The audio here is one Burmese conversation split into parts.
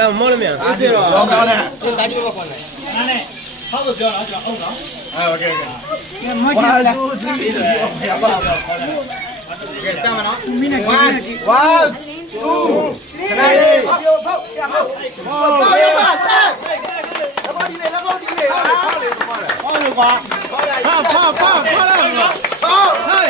ကမောလို့မရ အားစီတော့လောကောင်းနဲ့ တာကြီးတော့ခေါ်နေ နားနဲ့ဟောက်လို့ပြောတော့ကျွန်တော်အုံတော့ အဲโอเคโอเค မချ ဝါ လာ တူသီးရပါပါကဲတမ်းမနော် မင်းနဲ့ကိန်းနဲ့ဒီ ဝါတူခဏလေးပြောဖောက်ဆရာဖောက်ဟောတော့ရပါတက်လက်ပေါ်ဒီလေလက်ပေါ်ဒီလေအားဖောက်လေဖောက်လေဖောက်လေကွာဖောက်ရဖောက်ဖောက်ဖောက်ဖောက်လာဖောက်ဖောက်ဟဲ့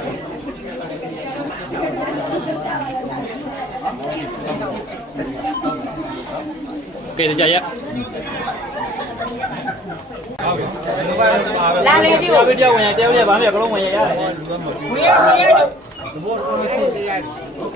Ok, được chưa vậy? La lên đi. Cái video của nhà tiêu đi, bán việc luôn mà vậy. Ok.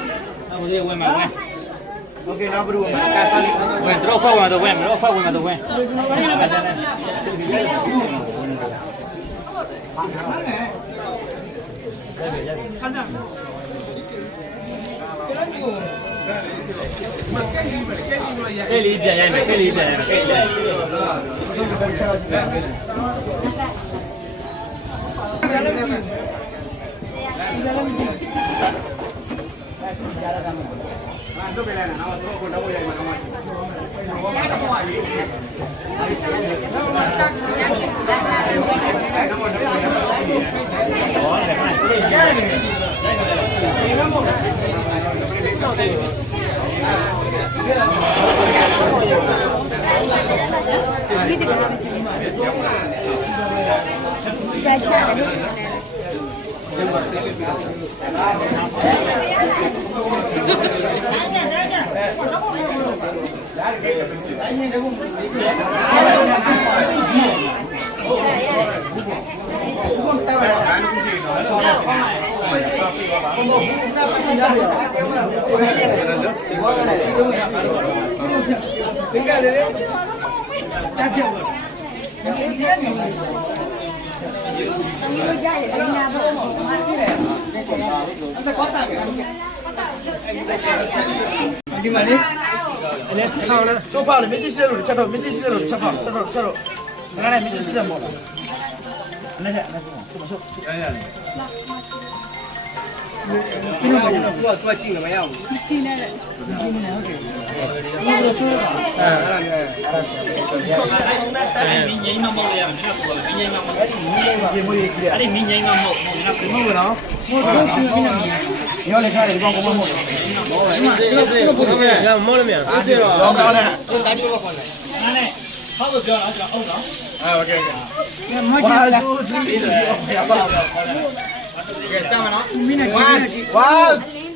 Rodrigo, buen man, buen. Ok, no, Bruno, acá está. Buen trozo, buen, buen, buen, buen, buen, buen. Qué limpia, Jaime, qué limpia, Jaime, qué limpia. 嗯好的好的 ఇంకా သမီးတို့ကြရတယ်ပြင်နာဖို့ဟုတ်ကဲ့အဲ့ဒါကောတာပဲဒီမှာလေအဲ့ဒါထောက်လာစောပါလေမင်းကြီးရှိတယ်လို့ချက်တော့မင်းကြီးရှိတယ်လို့ချက်ပါချက်တော့ချက်တော့ငါနဲ့မင်းကြီးရှိတယ်မဟုတ်လားအဲ့ဒါအဲ့ဒါဆိုမဆိုရရကျွန်တော်ကတော့သူကသူကကြည့်နေမရဘူးကြည့်နေတယ်ကြည့်နေဟုတ်ကဲ့ 你不是？哎，阿拉的，阿拉的，哎，米娘，一毛毛样，米了不？米娘，一毛毛，哎，米娘，一毛毛，米娘，什么？味了？我我我，你让你看，你帮我摸摸。老高了，老高了，你再做个活来。来，他是叫俺叫欧刚。哎，我这个，我还做做做，也好了，好了。你干嘛呢？玩玩，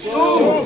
走。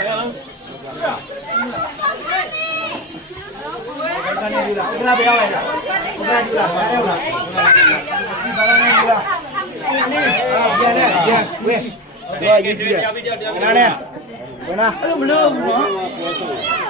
က်လေကွာဖောက်ရဖောက်ဖောက်ဖောက်ဖောက်လာဖောက်ဟဲ့ဟေးယဘာကဲကဲလေးစတဲ့အောင်တော့ကဲလေးနေကနေဒီလားဒီလားပြောလိုက်တာဒီလားဒီလားပြောလိုက်တာဒီဘာလဲဒီလားနေအာပြန်နေပြန်ဝဲတော့ရေးကြည့်ရနားနဲ့ဝင်လာအဲ့လိုမလုပ်ဘူးနော်အာမသိဘူးနော်မရိုက်ဘူးနော်ဒီကောင်အားလုံးမှာတက်ကြည့်တော့နေပါတက်ကြည့်တော့ဝေးလာတိုင်းနဲ့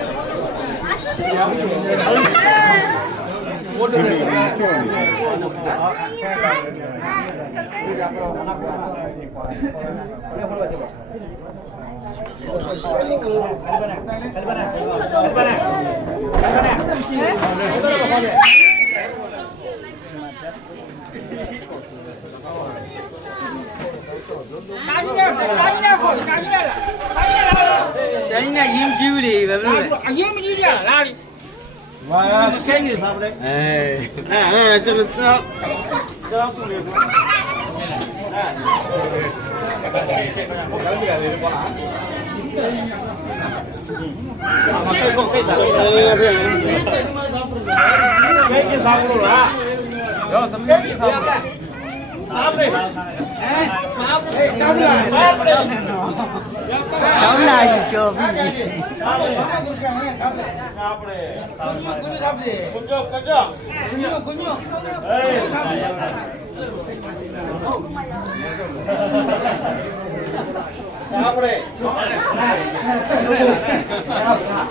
Kalpana Đấy là diêm chiêu đi vậy luôn. À diêm chiêu đi à, la đi. Và nó xem như sao đấy. Ê. À, à, cho nó cho nó cùng được. À. Cái cái sao luôn á. Rồi, tấm cái sao cháu này chờ sáu Hãy sáu cho sáu Ghiền sáu Gõ sáu không sáu lỡ sáu video sáu dẫn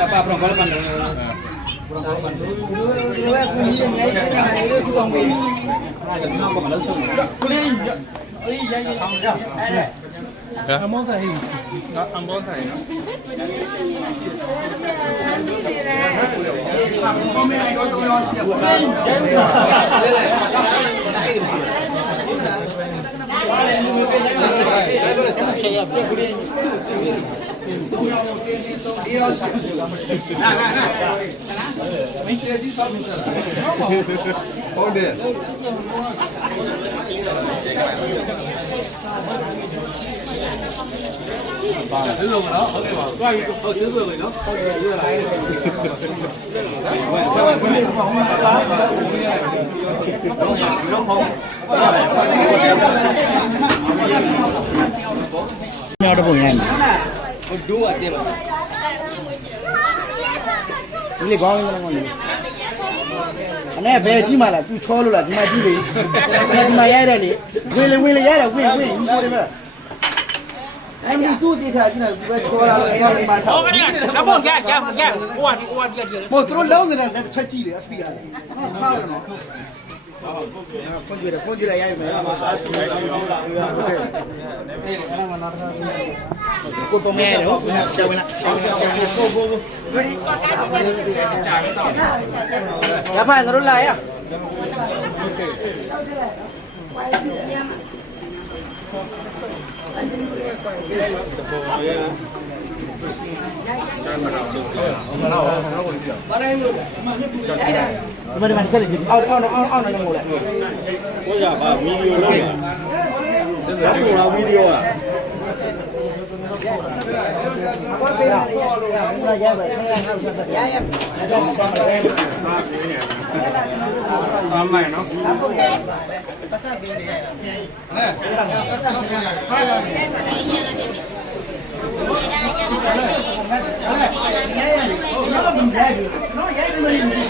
அப்புறம் கால் பண்ணுறேன் Ya. Ambon saya. Thế rồi mà đó, ok mà. Coi cái cục thế rồi rồi đó. Coi cái lại. Nhau đâu bụng em. ကမဆရာနဲ့ကျန်နေတယ်ရက်ကောက်ချက်ပင်းလာခိုင်းဟာဘယ်ဘယ်ဝင်လာတော့ရက်ကောက်လားရူပရဲလေးပို့ရငါပါပရောဘာပန်တယ်ဒီလိုကကုညရဲ့မြိုင်းနေလို့စုအောင်ပြီအဲ့ဒါကမလို့ဆုံးကိုလေးအေးရိုင်းဆောင်ကြအမောဆိုင်အမောဆိုင်နော်ကိုမေရောတော့ရောရှိရပါဟုတ်တယ်နောက်တစ်ပုံရိုက်မယ်ဟိုဒိုးအတင်းပါဒီလေခေါင်းလေးကတော့နေအနေဘယ်ကြည့်မှလား तू ချောလို့လားဒီမှာကြည့်လေဒီမှာရိုက်တယ်လေဝင်လေဝင်လေရိုက်တယ်ဝင်ဝင်ဒီပေါ်တယ်မအဲ့ဒီသူ့တိစားကြည့်နေသူပဲချောလာလို့အဲ့ဒီမှာထားဟောကလေးကဘောကြကြကြဟိုကဟိုကကြကြမဟုတ်သူတို့လုံးနေတာတစ်ချက်ကြည့်လေ SP ရတယ်ဟာဟာနော်ခွန်ကြရခွန်ကြရရိုက်မယ်ဟာ SP ရိုက်ပြီးတော့လာပြီးတော့ဟုတ်ကဲ့ကိုပုံမဲရောရှာဝင်လာရှာဝင်လာရှာဝင်ကိုကိုရဖိုင်တို့ Đã phải nó đốt lại à? Quay không bỏ lỡ những video ഇവിടെ മനസ്സിലായി പോയാ video video Hãy subscribe cho kênh Ghiền Mì Gõ Để không bỏ lỡ những video hấp dẫn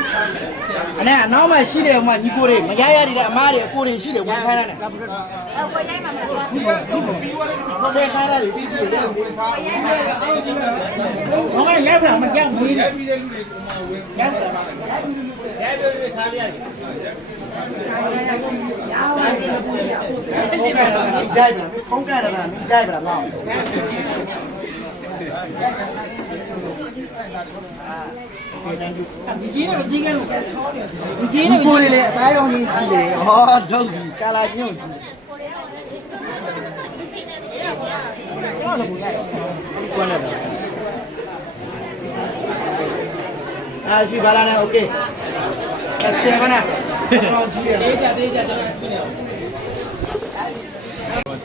မားတယ်မနဲ့ရိုက်ရိုက်အဲ့အနောက်မှာရှိတယ်ဟိုမှာညီကိုတွေမရရတဲ့အမားတွေအကိုတွေရှိတယ်ဝင်ခိုင်းရတယ်ဟောကိုရိုက်မှာမလားဆယ်ခိုင်းရတယ်ပြီးပြီလေဘာမှရိုက်ဖလာမကြောက်ဘူးကြိုက်ပြီခုံးကြတယ်လားမကြိုက်ပြီလားနော် ဒီကြီးနဲ့ကြီးကဲလို့ဒီကြီး ညီ နဲ့ ကိုတွေလည်းအသားရောင်းကြီးကြည့်တယ်ဟောဒုတ်ပြီကာလာချင်းကိုကြည့်ကွန်းတယ်အာစီကာလာနဲ့โอเคအရှယ်မနာတော့ကြည့်ရ တေးကြတေးကြတော့စပင်းရော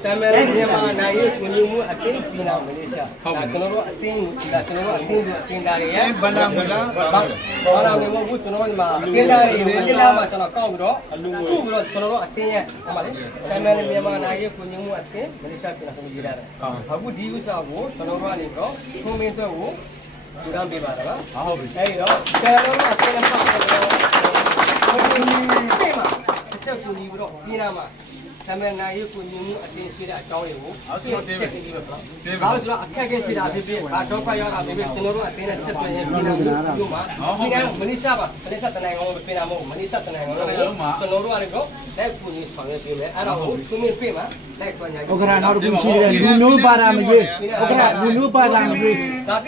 တမန်မြန်မာနိုင်ရေးကိုညမှုအတင်းပြည်နာမလေးရှာဟုတ်ပြီကျွန်တော်တို့အတင်းဒါကျွန်တော်တို့အတင်းအတင်းသားတွေရဲ့ဘန္နာမလားဘာလာနေမဟုတ်ကျွန်တော်တို့ဒီမှာအတင်းသားတွေဒီလာမှာကျွန်တော်ကောက်ပြီးတော့စုပြီးတော့ကျွန်တော်တို့အတင်းရဲ့ဟိုမှာလေတမန်မြန်မာနိုင်ရေးကိုညမှုအတင်းမလေးရှာပြည်နာကိုရေးရတယ်အခုဒီဥစ္စာကိုကျွန်တော်တို့ကနေပြီးတော့ထုံးမင်းအတွက်ကိုဒူရမ်းပေးပါတော့ဟုတ်ပြီအဲဒီတော့ကျွန်တော်တို့အတင်းပတ်ပြီးတော့ထုံးမင်းပြေးမှာတစ်ချက်ကိုညီပြီးတော့ပြည်နာမှာ တမန်နိုင်ရေးကိုညမှုအတင်းရှိတဲ့အကြောင်းတွေကိုအောက်တင်ချက်ပြီးတော့ဒါလို့ဆိုတော့အခက်အခဲရှိတာဖြစ်ဖြစ်ဘာတော့ဖတ်ရတာဖြစ်ဖြစ်ကျွန်တော်တို့အတင်းနဲ့ဆက်သွယ်ရင်ပြည်နာမှုတို့မှာဒီကမနိရှာပါမနိရှာတနိုင်အောင်ပြည်နာမှုမနိရှာတနိုင်အောင်ကျွန်တော်တို့ကလည်းတော့လက်ကူကြီးဆောင်ရွက်ပေးမယ်အဲ့တော့သူမင်းပြေးမှာလက်ဆွမ်းညာဥက္ကရာနောက်တစ်ခုရှိတယ်လူမျိုးပါတာမရွေးဥက္ကရာလူမျိုးပါတာမရွေး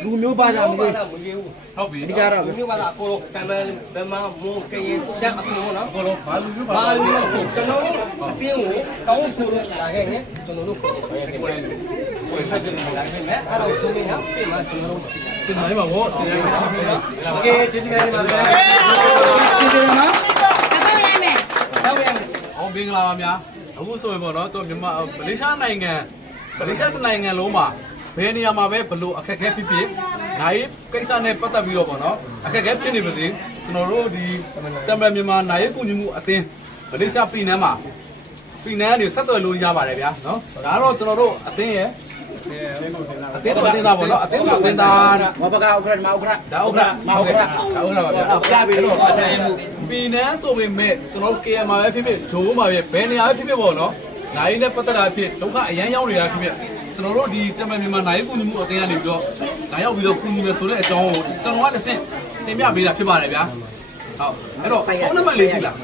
လူမျိုးပါတာမရွေးမရွေးဘူးဟုတ်ပြီဒီကတော့လူမျိုးပါတာကိုကံမဘမမုံကရင်ချက်အကုန်နော်ကိုလုံးဘာလူမျိုးဘာဘာလို့လူလဲမျိုးကျွန်တော်တို့အတင်းကိုကောင်းဆိုလို့လာခဲ့ရင်ကျွန်တော်တို့ကိုဆောင်ရွက်ပေးမယ်။ကိုယ်ဖတ်ကြည့်လာခဲ့မယ်အဲ့တော့သူကညပြင်မှာကျွန်တော်တို့ တင်လာမှာဗောတင်လာမှာ โอเคဒီဒီကနေပါမယ် စီစီမ အဖေရိုက်မယ် ။ရောက်ရမယ် အောင်မင်္ဂလာပါများအခုဆိုရင်ဗောနော်ကျွန်တော်မြန်မာမလေးရှားနိုင်ငံမလေးရှားနိုင်ငံလုံးမှာဘယ်နေရာမှာပဲဘလို့အခက်အခဲဖြစ်ဖြစ်နိုင်ကိစ္စနဲ့ပတ်သက်ပြီးတော့ဗောနော်အခက်အခဲဖြစ်နေပါစေကျွန်တော်တို့ဒီတမန်မြန်မာနိုင်ကူညီမှုအသင်းမလေးရှားပြည်နယ်မှာ ပြည်နယ်ကနေဆက်သွယ်လို့ရပါတယ်ဗျာနော်ဒါကတော့ကျွန်တော်တို့အသင်းရဲ့အသင်းတော်အသင်းသားဗောနော်အသင်းတော်အသင်းသားဝဘကဥက္ကရာမဥက္ကရာဒါဥက္ကဋ္ဌဒါဥက္ကဋ္ဌဒါဥက္ကဋ္ဌပါဗျာအဲ့တော့ပြည်နန်းဆိုပေမဲ့ကျွန်တော်တို့ KM မှာပဲဖြစ်ဖြစ်ဂျိုးမှာပဲဘယ်နေရာပဲဖြစ်ဖြစ်ပေါ့နော်နိုင်နဲ့ပတ်သက်တာဖြစ်ဒုက္ခအရန်ရောက်နေတာဖြစ်ဖြစ်ကျွန်တော်တို့ဒီတမန်မြန်မာနိုင်ကူညီမှုအသင်းကနေပြီးတော့ဒါရောက်ပြီးတော့ကူညီမယ်ဆိုတဲ့အကြောင်းကိုကျွန်တော်ကတစ်ဆင့်တင်ပြပေးတာဖြစ်ပါတယ်ဗျာဟုတ်အဲ့တော့ဖုန်းနံပါတ်လေးကြည့်လား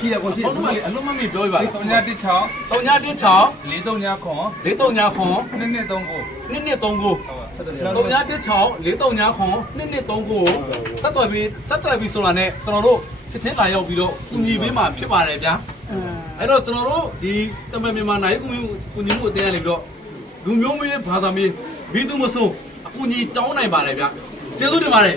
ရှိတယ်ကိုရှိဖုန်းနံပါတ်လေးအလုံးမမီပြောပြပါလား316 3916 439ခွန်439နှစ်နှစ်သုံးကို2239 3916 439 2239ကိုဆက်သွယ်ပြီးဆက်သွယ်ပြီးဆိုတာနဲ့ကျွန်တော်တို့ချက်ချင်းလာရောက်ပြီးတော့ကူညီပေးမှာဖြစ်ပါတယ်ဗျာအဲ့တော့ကျွန်တော်တို့ဒီတမန်မြန်မာနိုင်ကူညီကူညီမှုအတင်းရနေပြီးတော့လူမျိုးမျိုးဘာသာမျိုးဘီသူမဆိုအကူညီတောင်းနိုင်ပါတယ်ဗျာကျေးဇူးတင်ပါတယ်